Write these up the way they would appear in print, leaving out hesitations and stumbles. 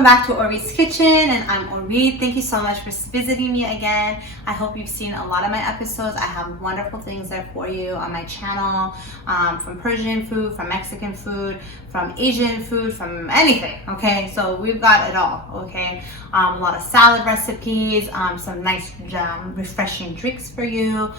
welcome back to Orit's Kitchen, and I'm Orit. Thank you so much for visiting me again. I hope you've seen a lot of my episodes. I have wonderful things there for you on my channel, from Persian food, from Mexican food, from Asian food, from anything, okay? So we've got it all, okay? A lot of salad recipes, some nice refreshing drinks for you,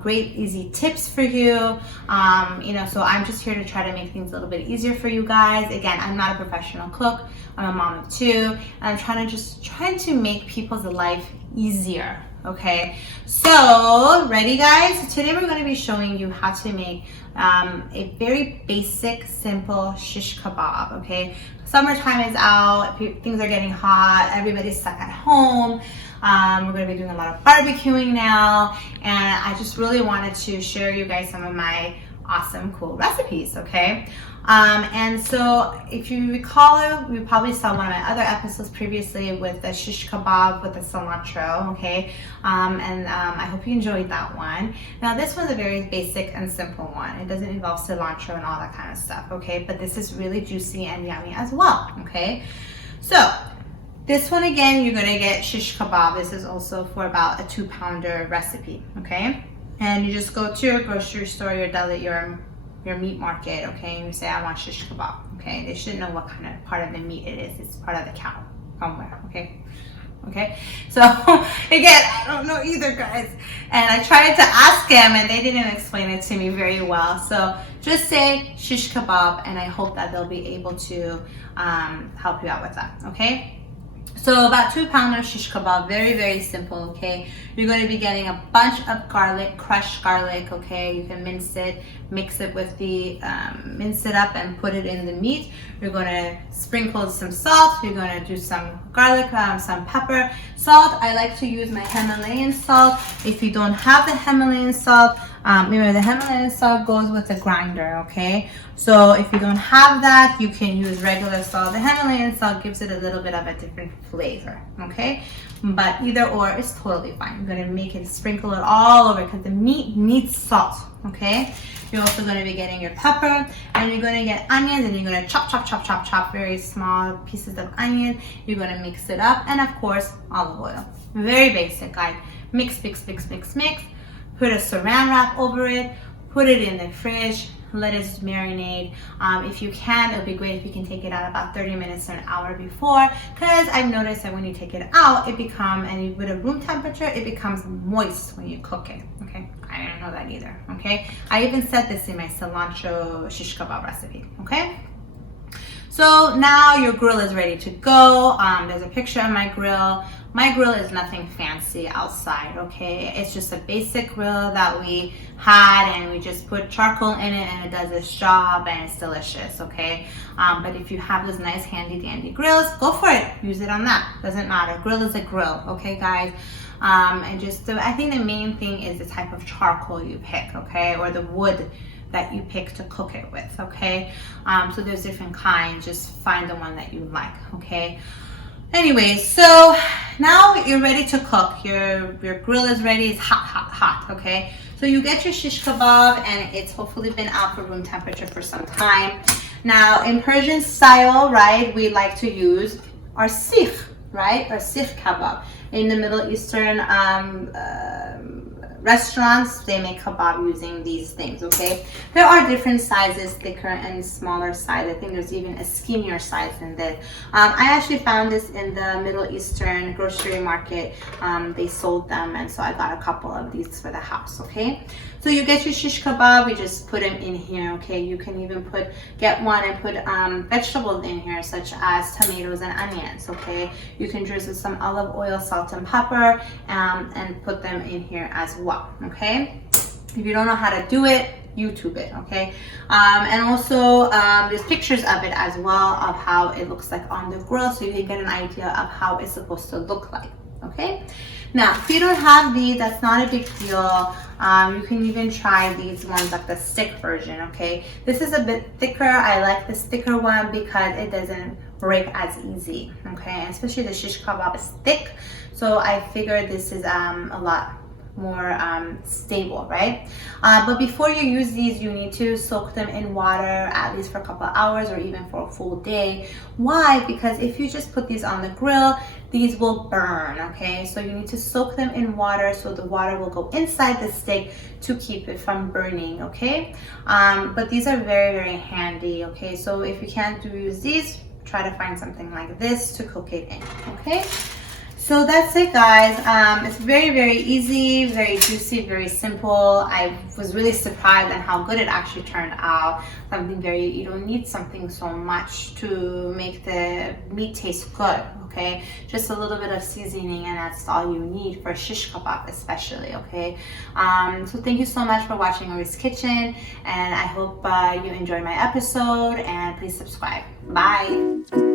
great easy tips for you, so I'm just here to try to make things a little bit easier for you guys. Again, I'm not a professional cook. I'm a mom of two, and I'm trying to make people's life easier, okay? So ready, guys? Today we're going to be showing you how to make a very basic, simple shish kebab, okay? Summertime is out, things are getting hot, everybody's stuck at home. We're going to be doing a lot of barbecuing now, and I just really wanted to share you guys some of my awesome, cool recipes, okay? And so if you recall, we probably saw one of my other episodes previously with the shish kebab with the cilantro, okay? I hope you enjoyed that one. Now this one's a very basic and simple one. It doesn't involve cilantro and all that kind of stuff, okay? But this is really juicy and yummy as well, okay? So this one, again, you're gonna get shish kebab. This is also for about a 2-pounder recipe, okay? And you just go to your grocery store, your deli, your meat market, okay? And you say, I want shish kebab, okay? They should know what kind of part of the meat it is. It's part of the cow, somewhere, okay? Okay, so again, I don't know either, guys. And I tried to ask them and they didn't explain it to me very well. So just say shish kebab and I hope that they'll be able to help you out with that, okay? So about 2 pounds of shish kebab, very, very simple, okay? You're going to be getting a bunch of garlic, crushed garlic, okay? You can mince it, mix it with the, mince it up and put it in the meat. You're going to sprinkle some salt. You're going to do some garlic, some pepper. Salt, I like to use my Himalayan salt. If you don't have the Himalayan salt, remember the Himalayan salt goes with the grinder, okay? So if you don't have that, you can use regular salt. The Himalayan salt gives it a little bit of a different flavor, okay? But either or is totally fine. You're gonna make it, sprinkle it all over because the meat needs salt, okay? You're also gonna be getting your pepper, and you're gonna get onions, and you're gonna chop very small pieces of onion. You're gonna mix it up, and of course, olive oil. Very basic, guys. Mix. Put a saran wrap over it, put it in the fridge, let it marinate. If you can, it would be great if you can take it out about 30 minutes to an hour before, because I've noticed that when you take it out, and with a room temperature, it becomes moist when you cook it, okay? I didn't know that either, okay? I even said this in my cilantro shish kebab recipe, okay? So now your grill is ready to go. There's a picture of my grill. My grill is nothing fancy outside, okay? It's just a basic grill that we had, and we just put charcoal in it and it does its job and it's delicious, okay? But if you have those nice handy dandy grills, go for it. Use it on that. Doesn't matter. Grill is a grill, okay, guys? I think the main thing is the type of charcoal you pick, okay? Or the wood that you pick to cook it with, okay? So there's different kinds. Just find the one that you like, okay? Anyway, so now you're ready to cook. Your grill is ready. It's hot, okay? So you get your shish kebab, and it's hopefully been out for room temperature for some time. Now, in Persian style, right, we like to use our sikh, right? Or sikh kebab. In the Middle Eastern restaurants, they make kebab using these things, okay? There are different sizes, thicker and smaller size. I think there's even a skinnier size than this. I actually found this in the Middle Eastern grocery market. They sold them, and so I got a couple of these for the house, okay? So you get your shish kebab, you just put them in here, okay? You can even get one and put vegetables in here, such as tomatoes and onions, okay? You can drizzle some olive oil, salt and pepper, and put them in here as well, okay? If you don't know how to do it, YouTube it, okay? And also there's pictures of it as well, of how it looks like on the grill, so you can get an idea of how it's supposed to look like, okay? Now, if you don't have these, that's not a big deal. You can even try these ones, like the stick version, okay? This is a bit thicker. I like this thicker one because it doesn't break as easy, okay? And especially the shish kebab is thick, so I figured this is a lot stable, right? But before you use these, you need to soak them in water at least for a couple of hours or even for a full day. Why? Because if you just put these on the grill, these will burn, okay? So you need to soak them in water so the water will go inside the steak to keep it from burning, okay? But these are very, very handy, okay? So if you can't use these, try to find something like this to cook it in, okay? So that's it, guys. It's very, very easy, very juicy, very simple. I was really surprised at how good it actually turned out. You don't need something so much to make the meat taste good, okay? Just a little bit of seasoning and that's all you need for shish kebab especially, okay? So thank you so much for watching Orit's Kitchen, and I hope you enjoyed my episode, and please subscribe. Bye.